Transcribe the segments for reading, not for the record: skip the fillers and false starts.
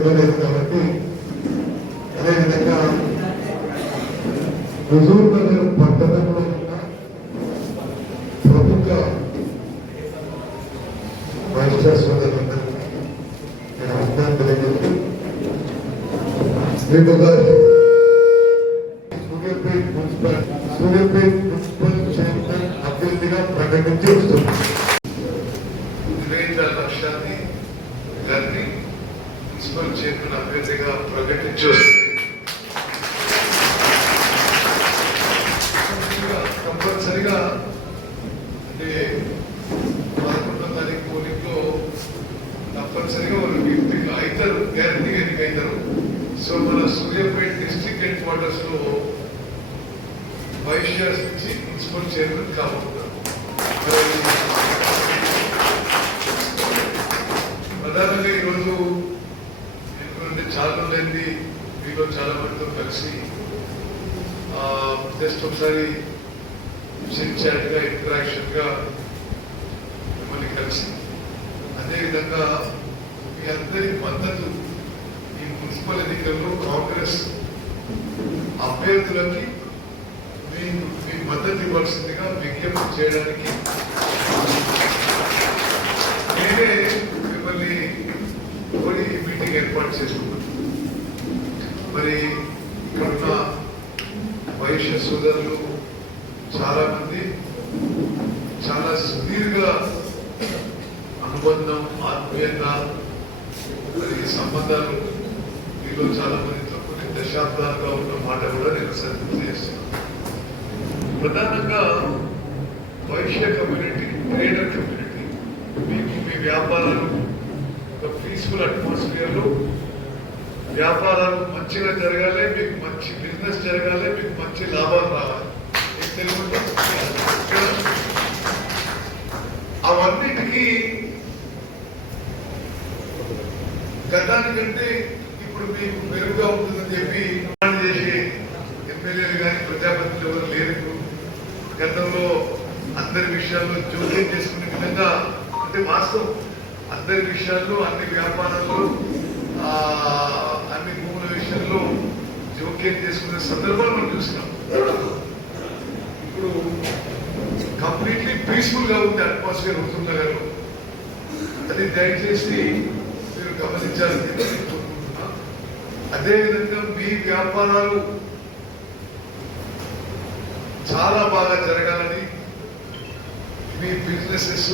ఇవ్వలేదు కాబట్టి అదేవిధంగా హుజూర్ నగర్ పట్టణంలో ఉన్న ప్రభుత్వ వైస్ సోదరులందరికీ నేను అభినందనలు తెలియజేస్తూ మీకు సూర్యాపేట్ మున్సిపల్ చైర్మన్ అభ్యర్థిగా ప్రకటించి వస్తుంది. లక్ష్యాన్ని గారిని మున్సిపల్ చైర్మన్ అభ్యర్థిగా ప్రకటించి వస్తుంది. కంపల్సరిగా అంటే 11వ తారీఖు పోలింగ్ లో తప్పనిసరిగా వాళ్ళు వ్యక్తిగా అవుతారు, గ్యారంటీగా ఎన్నికైతారు. సో మన సూర్యాపేట డిస్ట్రిక్ట్ హెడ్ క్వార్టర్స్ లో వైస్ చైర్స్ నుంచి మున్సిపల్ చైర్మన్ కాబోతున్నారు. ప్రధానంగా ఈరోజు ఎందుకంటే చాలా రోజులైంది మీలో చాలా మందితో కలిసి జస్ట్ ఒకసారి చిట్ గా ఇంటరాక్షన్ గా మిమ్మల్ని కలిసి అదేవిధంగా మీ అందరి మద్దతు ఈ మున్సిపల్ ఎన్నికల్లో కాంగ్రెస్ అభ్యర్థులకి మీ మద్దతు ఇవ్వాల్సిందిగా విజ్ఞప్తి చేయడానికి నేనే మిమ్మల్ని కోరి మీటింగ్ ఏర్పాటు చేసుకున్నాను. మరి ఇక్కడున్న వైశ్య సోదరులు చాలా మంది చాలా సుదీర్ఘ అనుబంధం, ఆత్మీయంగా మరి సంబంధాలు మీలో చాలా మందితో కొన్ని దశాబ్దాలుగా ఉన్న మాట కూడా నేను సంతృప్తి చేస్తున్నాను. ప్రధానంగా వైశ్య కమ్యూనిటీ, ట్రేడర్ కమ్యూనిటీ, మీకు మీ వ్యాపారాలు ఒక పీస్ఫుల్ అట్మాస్ఫియర్ లో వ్యాపారాలు మంచిగా జరగాలి, మీకు మంచి బిజినెస్ జరగాలి, మీకు మంచి లాభాలు రావాలి. అవన్నిటికీ గతానికంటే ఇప్పుడు మీకు మెరుగ్గా ఉంటుందని చెప్పి చేసే ఎమ్మెల్యేలు కానీ ప్రజాప్రతినిధులు ఎవరు లేరు. గతంలో అందరి విషయాల్లో జోక్యం చేసుకునే విధంగా, అంటే వాస్తవం అందరి విషయాల్లో, అన్ని వ్యాపారాల్లో, అన్ని భూముల విషయంలో జోక్యం చేసుకునే సందర్భాలు మనం చూసినాం. ఇప్పుడు కంప్లీట్లీ పీస్ఫుల్ గా ఉంది అట్మాస్ఫియర్ హుజూర్ నగర్ లో. అది దయచేసి మీరు గమనించాలని కోరుకుంటున్నా. అదేవిధంగా మీ వ్యాపారాలు చాలా బాగా జరగాలని, మీ బిజినెసెస్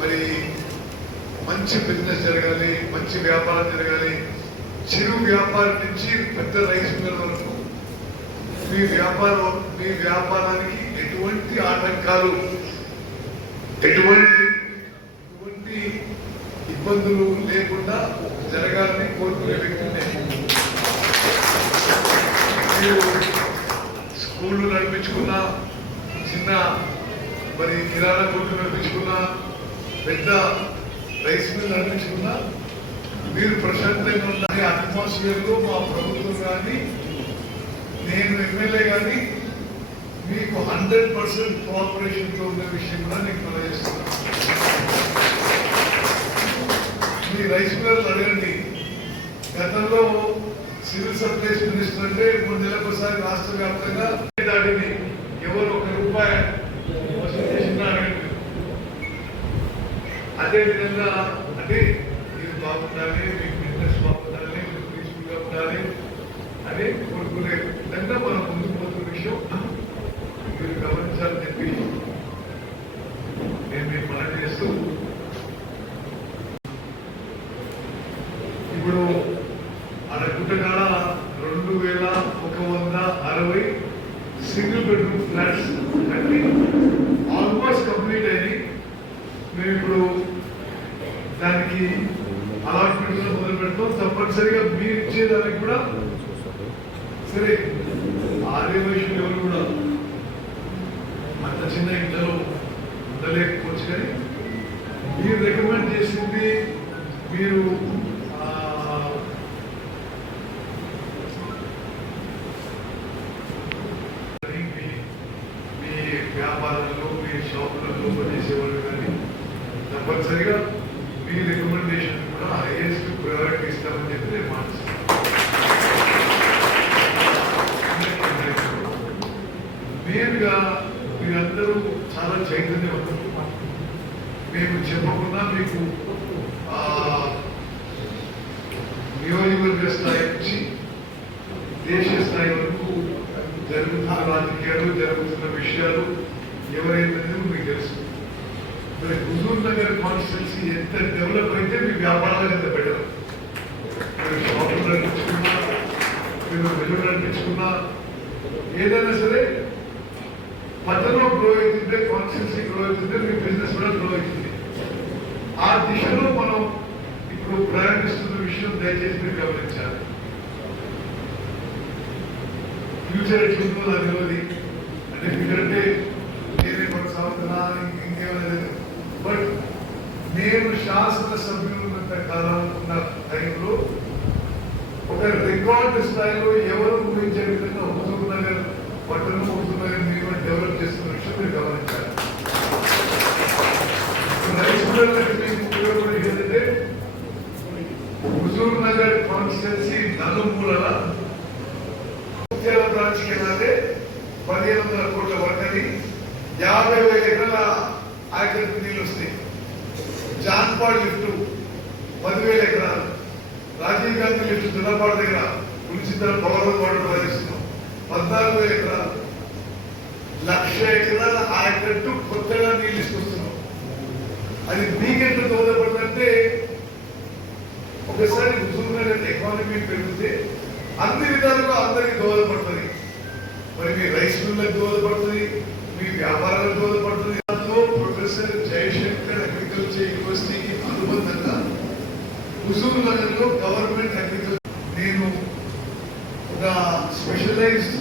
మరి మంచి బిజినెస్ జరగాలి, మంచి వ్యాపారం జరగాలి. చిరు వ్యాపారం నుంచి పెద్ద రైస్ మిల్ వరకు మీ వ్యాపారానికి ఎటువంటి ఆటంకాలు, ఎటువంటి ఇబ్బందులు లేకుండా జరగాలని కోరుకునే వ్యక్తిని. మీరు స్కూళ్ళు నడిపించుకున్నా, చిన్న మరి కిరాణా కొట్టు నడిపించుకున్నా, పెద్ద రైస్ మిల్ నడిపించుకున్నా, మీరు ప్రశాంతంగా ఉన్న అట్మాస్ఫియర్ లో మా ప్రభుత్వం కానీ, నేను ఎమ్మెల్యే కానీ మీకు 100% కోఆపరేషన్ తో ఉన్న విషయం కూడా నేను తెలియజేస్తున్నాను. మీ రైస్ మిల్లర్లు అడగండి. గతంలో సివిల్ సప్లైస్ మినిస్టర్ అంటే 3 నెలలకోసారి రాష్ట్ర వ్యాప్తంగా దాడిని ఎవరు ₹1 వసూలు చేసినా అడగండి. అదేవిధంగా అంటే మీరు బాగుండాలి, మీకు బిజినెస్ బాగుండాలి, మీరు పీస్ఫుల్ గా ఉండాలి అని కోరుకునే విధంగా మనం ముందుకు పోతున్న విషయం మీరు గమనించాలని చెప్పి నేను మీకు మనం చేస్తూ, ఇప్పుడు అడగుట్టగాడ 2160 సింగిల్ బెడ్రూమ్ ఫ్లాట్స్ కట్టి ఆల్మోస్ట్ కంప్లీట్ అయ్యి మేము ఇప్పుడు దానికి అలాట్మెంట్ లో మొదలు పెడతాం. తప్పనిసరిగా మీరు ఇచ్చేదానికి కూడా సరే ఆర్యవైశ్యులు ఎవరు కూడా అంత చిన్న ఇంట్లో ఉండలేకపోవచ్చు, కానీ మీరు రికమెండ్ చేసింది, మీరు మీ వ్యాపారంలో, మీ షాపులలో పనిచేసేవాళ్ళు కానీ తప్పనిసరిగా మీ రికమెండేషన్ కూడా హైయెస్ట్ ప్రయారిటీ ఇస్తాం. చైతన్యవంతం. మేము చెప్పకుండా మీకు నియోజకవర్గ స్థాయి నుంచి దేశ స్థాయి వరకు జరుగుతున్న రాజకీయాలు, జరుగుతున్న విషయాలు ఎవరైతే మీకు తెలుసు. మరి హుజూర్ నగర్ కాన్స్టిట్యున్సీ ఎంత డెవలప్ అయితే మీ వ్యాపారాలు ఎంత బెటర్. మీరు షాపులు నడిపించుకున్నా, మీరు వెలుగు నడిపించుకున్నా, ఏదైనా సరే పట్టణం గ్రో అవుతుంటే, కాన్స్టిట్యున్సీ గ్రో అవుతుంటే మీ బిజినెస్ కూడా గ్రో అవుతుంది. ఆ దిశలో మనం ఇప్పుడు ప్రయాణిస్తున్న విషయం దయచేసి మీరు గమనించాలి. ఫ్యూచర్ ఎట్లుందో నాకు తెలియదు. అంటే ఫ్యూచర్ అంటే నేనే కొనసాగుతున్నా, ఇంకేమైనా లేదు. బట్ నేను శాసనసభ్యులు ఉన్నంత కాలం ఉన్న టైంలో ఒక రికార్డు స్థాయిలో ఎవరు ఊహించే విధంగా హుజూర్ నగర్ పట్టణం, హుజూర్ నగర్ మీరు డెవలప్ చేస్తున్న విషయం మీరు గమనించాలి. రైతులకు మీకు ఉపయోగపడేది ఏంటంటే హుజూర్ నగర్ కాన్స్టిట్యున్సీ నలుమూలల బ్రాంచ్కి వెళ్ళాలి. 1500 కోట్ల వర్కని 50,000 ఎకరాల ఆయకట్టు నీళ్ళు వస్తాయి. జాన్పాడ్ లిఫ్ట్ 10,000 ఎకరాలు, రాజీవ్ గాంధీ లిఫ్ట్ దున్నపాడు దగ్గర పులిచింతల పవర్ వాటర్ ప్రవేశిస్తున్నాం 14,000 ఎకరాలు, 1,00,000 ఎకరాల ఆయకట్టు కొత్తగా నీళ్ళు ఇస్తున్నాం. అది మీకెంత దోహదపడుతుందంటే ఒకసారి హుజూర్ నగర్ ఎకానమీ పెరిగితే అన్ని విధాలుగా అందరికీ దోహదపడుతుంది. మరి మీ రైస్ మిల్లకు దోహదపడుతుంది, మీ వ్యాపారాలకు దోహదపడుతుంది. దాంట్లో ప్రొఫెసర్ జయశంకర్ అగ్రికల్చర్ యూనివర్సిటీకి అనుబంధంగా హుజూర్ నగర్ లో గవర్నమెంట్ అగ్రికల్చర్ నేను ఒక స్పెషలైజ్డ్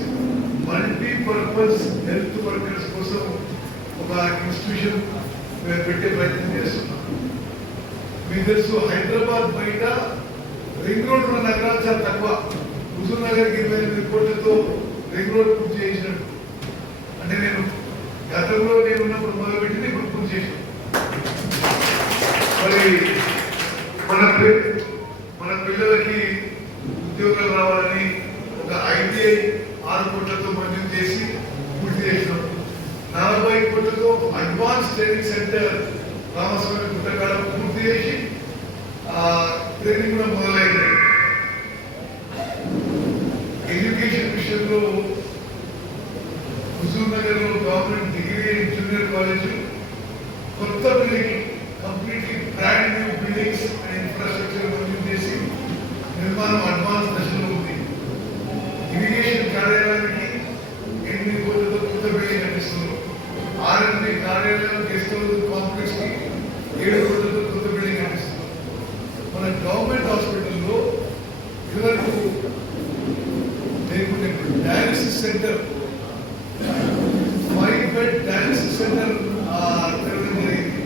మల్టీపర్పస్ హెల్త్ వర్కర్స్ కోసం ఒక ఇన్స్టిట్యూషన్ పెట్టే ప్రయత్నం చేస్తున్నాం. మీకు తెలుసు హైదరాబాద్ బయట రింగ్ రోడ్ ఉన్న నగరాలు చాలా తక్కువ. హుజూర్ నగర్కి 28 కోట్లతో రింగ్ రోడ్ పూర్తి చేసినట్టు. అంటే నేను గతంలో నేను ఉన్నప్పుడు మొదలుపెట్టింది ఇప్పుడు పూర్తి చేసాను. మరి మన పిల్లలకి ఉద్యోగాలు రావాలని ఒక ITI 6 కోట్లతో మంజూరు చేసి పూర్తి చేసినాం. 40 కోట్లతో అడ్వాన్స్ ట్రైనింగ్ సెంటర్ రామస్వామి పుస్తకాలు పూర్తి చేసి ట్రైనింగ్ కూడా మొదలైంది. ఎడ్యుకేషన్ విషయంలో హుజూర్ నగర్ లో గవర్నమెంట్ డిగ్రీ జూనియర్ కాలేజ్ కొత్త building, completely brand new buildings and infrastructure మంజూరు చేసి నిర్మాణం అడ్వాన్స్ దశలో ఉంది. ఇరిగేషన్ కార్యాలయానికి 8 కోట్లతో కొత్త బిల్డింగ్ కట్టిస్తున్నారు. R&D కార్యాలయం గెస్ట్ హౌస్ కాంప్లెక్స్ కి 7 కోట్లతో కొత్త బిల్డింగ్ కట్టిస్తున్నారు. మన గవర్నమెంట్ హాస్పిటల్లో ఇదివరకు dialysis centre 5 bed dialysis centre తెరవడం జరిగింది.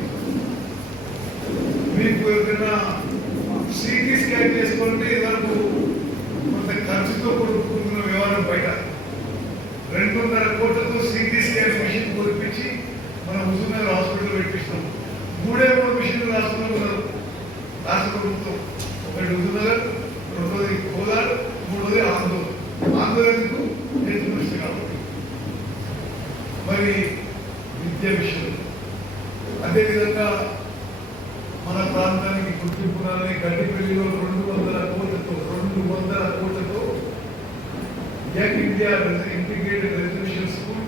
మీకు ఎవరైనా CT స్కాన్ చేసుకోవాలంటే ఇదివరకు కొంత ఖర్చుతో కొనుక్కున్న వ్యవహారం బయట 2.5 కోట్లతో CT స్కాన్ మిషన్ కొనిపించి మన హుజూర్ నగర్ హాస్పిటల్ పెట్టిస్తాం. 3 మిషన్లు రాష్ట్రంలో రాష్ట్ర ప్రభుత్వం. ఒకటి హుజూర్ నగర్, రెండోది కోలార్, మూడోది ఆందోళన. ఆందోళనకు హెల్త్ మినిస్టర్ కాబట్టి మరి విద్య విషయం అదేవిధంగా మన ప్రాంతానికి గుర్తింపునాలని గడ్డిపల్లిలో 200 కోట్లతో young India integrated residential school,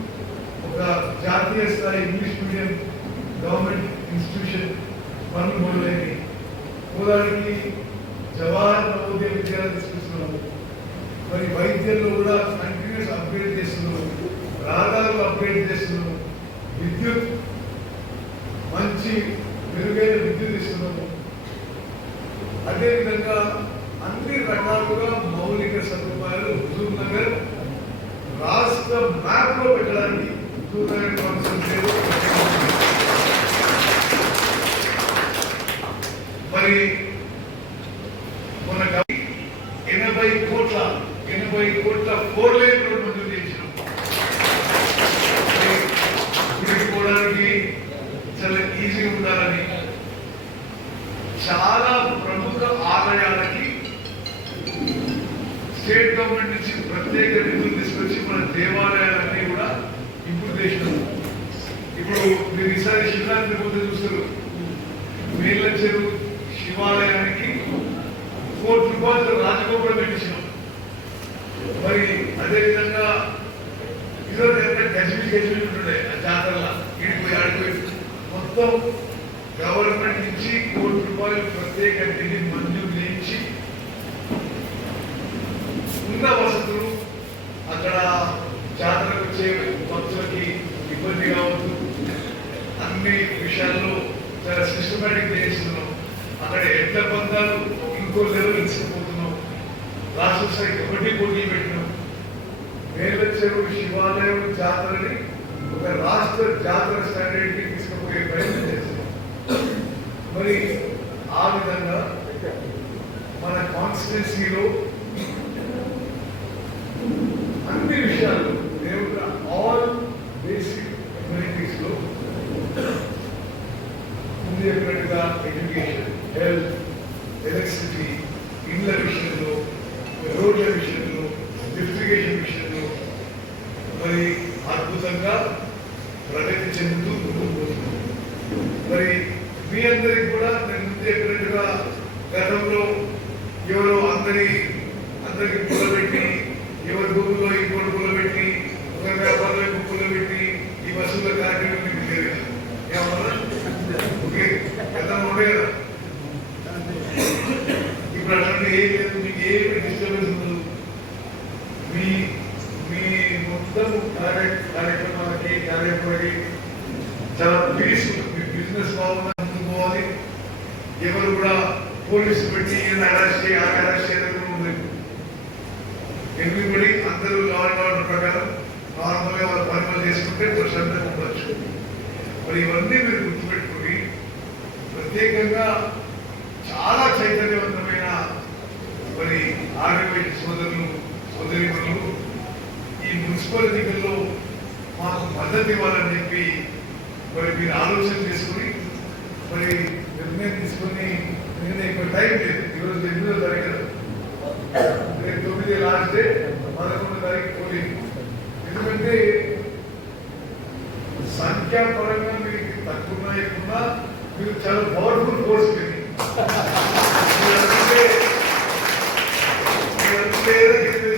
ఒక జాతీయ స్థాయి ఇంగ్లీష్ మీడియం గవర్నమెంట్ ఇన్స్టిట్యూషన్ పనులు మొదలైనవి. కోదాడికి జవహర్ నవోదయ విద్యాలయం తీసుకొస్తున్నాము. మరి వైద్యంలో కూడా కంటిన్యూస్ అప్గ్రేడ్ చేస్తున్నాము, రహదారులు అప్గ్రేడ్ చేస్తున్నాము, విద్యుత్ మంచి మెరుగైన విద్యుత్ ఇస్తున్నాము. అదేవిధంగా అన్ని రకాలుగా మౌలిక సదుపాయాలు హుజూర్ నగర్ రాష్ట్ర మ్యాప్ లో పెట్టడానికి హుజూర్ నగర్ కాన్స్టిట్యున్సీలో మరి మన 80 కోట్ల 4 లేన్ రోడ్ మంజూరు చేసినాం. పోవడానికి చాలా ఈజీగా ఉండాలని చాలా ప్రముఖ ఆలయాలకి స్టేట్ గవర్నమెంట్ నుంచి ప్రత్యేక నిధులు తీసుకొచ్చి మన దేవాలయాలన్నీ కూడా ఇంప్రూవ్ చేసినాం. ఇప్పుడు ఇప్పుడు మీరు ఈసారి శివరాత్రి పోతే చూస్తారు, మేళ్ళ చెరువు శివాలయానికి ₹1 కోట్ల రాజగోపురం పెట్టించినాం. మరి అదేవిధంగా ఈరోజు ఎంత గజిబిజి ఉంటుండే ఆ జాతరలో ఇడిపోయి ఆడిపోయి మొత్తం గవర్నమెంట్ నుంచి ₹1 కోటి ప్రత్యేక నిధి మంజూరు చేయించి ఉన్న వసతులు అక్కడ జాతరకు వచ్చే భక్తులకి ఇబ్బంది కావద్దు, అన్ని విషయాల్లో చాలా సిస్టమేటిక్ చేస్తున్నాం. అక్కడ ఎడ్ల పందాలు ఇంకో లెవెల్ తీసుకుపోతున్నాం. రాష్ట్ర స్థాయి కబడ్డీ పోటీలు పెట్టినాం. మేళ్ళ చెరువు శివాలయం జాతరని ఒక రాష్ట్ర జాతర స్టాండర్డ్కి తీసుకుపోయే ప్రయత్నం చేస్తున్నాం. మరి ఆ విధంగా మన కాన్స్టిట్యున్సీలో అన్ని విషయాలు ఆల్ బేసిక్ కమ్యూనిటీస్ లో ముందు చెప్పినట్టుగా ఎడ్యుకేషన్, హెల్త్, ఎలక్ట్రిసిటీ, ఇళ్ల విషయంలో, రోడ్ల విషయంలో, లిఫ్టిగేషన్ విషయంలో మరి అద్భుతంగా ప్రగతి చెందుతూ ముందుకు పోతున్నాం. మరి మీ అందరికి కూడా నేను ముందు చెప్పినట్టుగా గతంలో ఎవరో అందరికి పుల్లబెట్టి, ఎవరి భూముల్లో ఇంకోటి పుల్లబెట్టి, ఒక వ్యాపారంలో ఇంకో పెట్టి ఈ బస్సుల కార్యక్రమం మీకు లేదు. ఏమన్నా ఓకే గతంలో ఉండే కదా. ఇప్పుడు అట్లాంటి ఏం లేదు, మీకు ఏమి డిస్టర్బెన్స్ ఉండదు. మీ మీ మొత్తం కార్యక్రమాలకి కార్యక్రమాలకి చాలా పీస్ఫుల్. మీ బిజినెస్ బాగుందా ముందుకు పోవాలి. ఎవరు కూడా పోలీసు పెట్టి అరెస్ట్ చేయడం ఉండదు. ఎవ్రీబడి అందరూ లా అండ్ ఆర్డర్ ప్రకారం నార్మల్గా వాళ్ళు పనులు చేసుకుంటే ప్రశాంతంగా ఉండొచ్చు. మరి ఇవన్నీ మీరు గుర్తుపెట్టుకుని ప్రత్యేకంగా చాలా చైతన్యవంతమైన మరి ఆర్యవై సోదరిమణులు ఈ మున్సిపల్ ఎన్నికల్లో మాకు మద్దతు ఇవ్వాలని చెప్పి మరి మీరు ఆలోచన చేసుకుని మరి నిర్ణయం తీసుకుని నేను ఎక్కువ టైం లేదు. ఈరోజు 8వ తారీఖు, రేపు 9 లాస్ట్ డే, 11వ తారీఖు పోలింగ్. ఎందుకంటే సంఖ్యాపరంగా మీకు తక్కువ ఎక్కున్నా మీరు చాలా పవర్ఫుల్ ఫోర్స్ ఇది.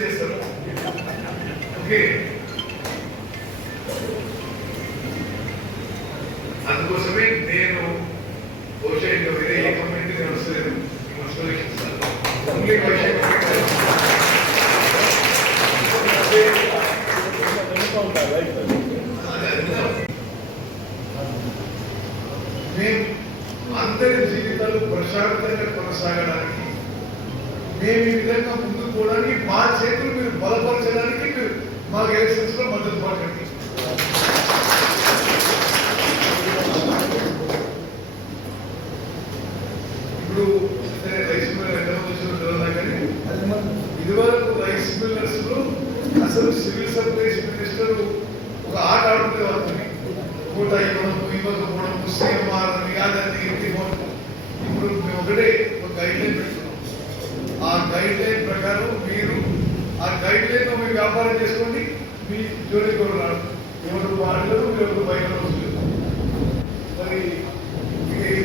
చేస్తారు. ఓకే, అందుకోసమే నేను బహుశా ఇంకా వేరే ఏ కమ్యూనిటీ నడుస్తలేదు. ఓన్లీ క్వశ్చన్ మేము అందరి జీవితాలు ప్రశాంతంగా కొనసాగడానికి, మేము ఈ విధంగా ముందుకు పోవడానికి మా చేతులు మీరు బలపరచడానికి మీరు మాకు ఎలక్షన్స్ లో మద్దతు పడకండి. ఇప్పుడు రైస్ మిల్లర్ ఎక్కడ వచ్చిందో తెలియదా, కానీ ఇదివరకు రైస్ మిల్లర్స్ లో అసలు సివిల్ సప్లైస్ మినిస్టర్ ఒక ఆట ఆడుతుంది వాళ్ళని, కోట ఇవ్వకపోవడం, సీఎంఆర్ అని కాదని ఇవ్వడం. ఇప్పుడు మేము ఒకటే ఒక గైడ్ లైన్ పెడుతున్నాం. ఆ గైడ్ లైన్ ప్రకారం మీరు ఆ గైడ్ లైన్ లో మీరు వ్యాపారం చేసుకోండి. మీ జోలికి ఎవరు రాదు, ఎవరు వాడలేదు, ఎవరు బయట వస్తుంది. మరి ఇది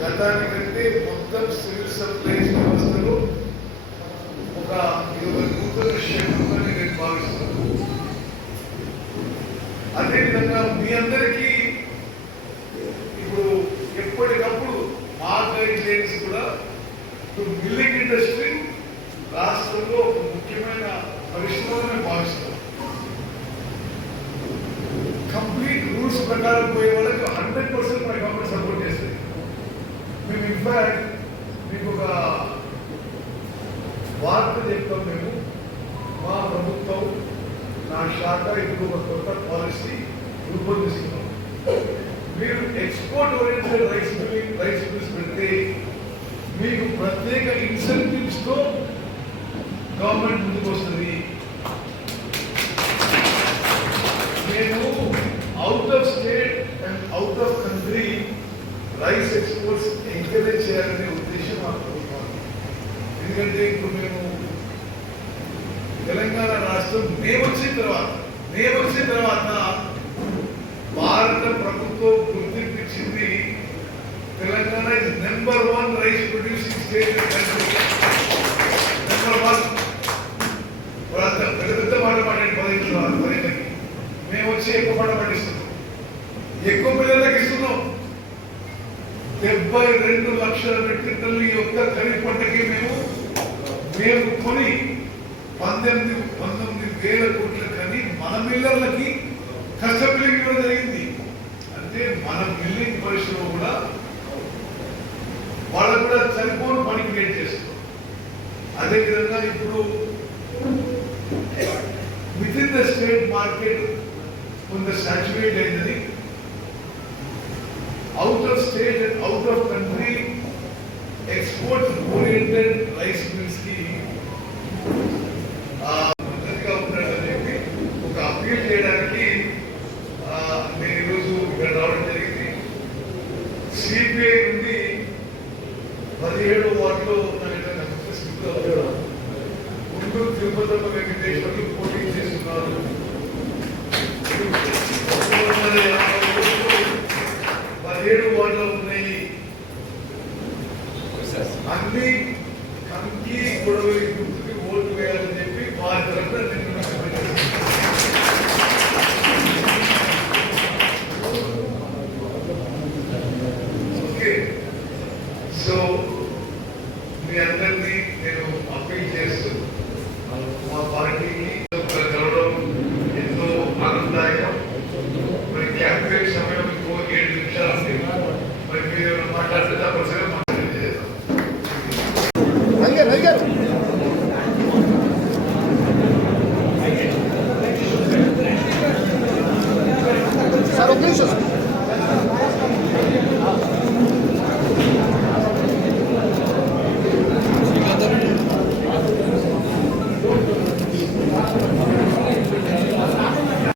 గతానికంటే మొత్తం సివిల్ సప్లైస్ వ్యవస్థలో ఒక 20 నూతన క్షేత్రాన్ని నేను భావిస్తున్నాను. అదేవిధంగా మీ అందరికీ ఇప్పుడు ఎప్పటికప్పుడు మా గైడ్ లైన్స్ కూడా మిల్లింగ్ ఇండస్ట్రీ రాష్ట్రంలో ఒక ముఖ్యమైన పరిశ్రమని భావిస్తాం. కంప్లీట్ రూల్స్ ప్రకారం పోయే వాళ్ళకి 100% మన గవర్నమెంట్ సపోర్ట్ చేస్తుంది. మేము ఇన్ఫాక్ట్ మీకు ఒక వార్త చెప్తాం. మేము మా ప్రభుత్వం నా శాఖ ఇప్పుడు ఒక కొత్త పాలసీ రూపొందిస్తున్నాం. మీరు ఎక్స్పోర్ట్ ఓరియంటెడ్ రైస్ మిల్స్ పెడితే మీకు ప్రత్యేక ఇన్సెంటివ్స్ తో గవర్నమెంట్ ముందుకు వస్తుంది. నేను out of state and out of country rice exports encourage చేయాలనే ఉద్దేశం మా ప్రభుత్వం. ఎందుకంటే ఇప్పుడు మేము తెలంగాణ రాష్ట్రం మేము వచ్చిన తర్వాత భారత ప్రభుత్వం గుర్తింపించింది Telangana is number 1 rice producing state number 1. పెద్ద మాట మాట్లాడి 15 మేము వచ్చి ఎక్కువ మాట పట్టిస్తున్నాం, ఎక్కువ పిల్లలకి ఇస్తున్నాం. 72 లక్షల మెట్రిక్ టన్నుల యొక్క ఖరీఫ్ పంటకి మేము కొని 19,000 కోట్ల కానీ మన మిల్లర్లకి కష్ట బిల్లింగ్ ఇవ్వడం జరిగింది. అంటే మన బిల్లింగ్ పరిశ్రమ కూడా వాళ్ళకు కూడా సరిపోను పనికి వెయిట్ చేస్తున్నాం. అదేవిధంగా ఇప్పుడు with in the state market కొంత సాచురేట్ అయిందని, అవుట్ ఆఫ్ స్టేట్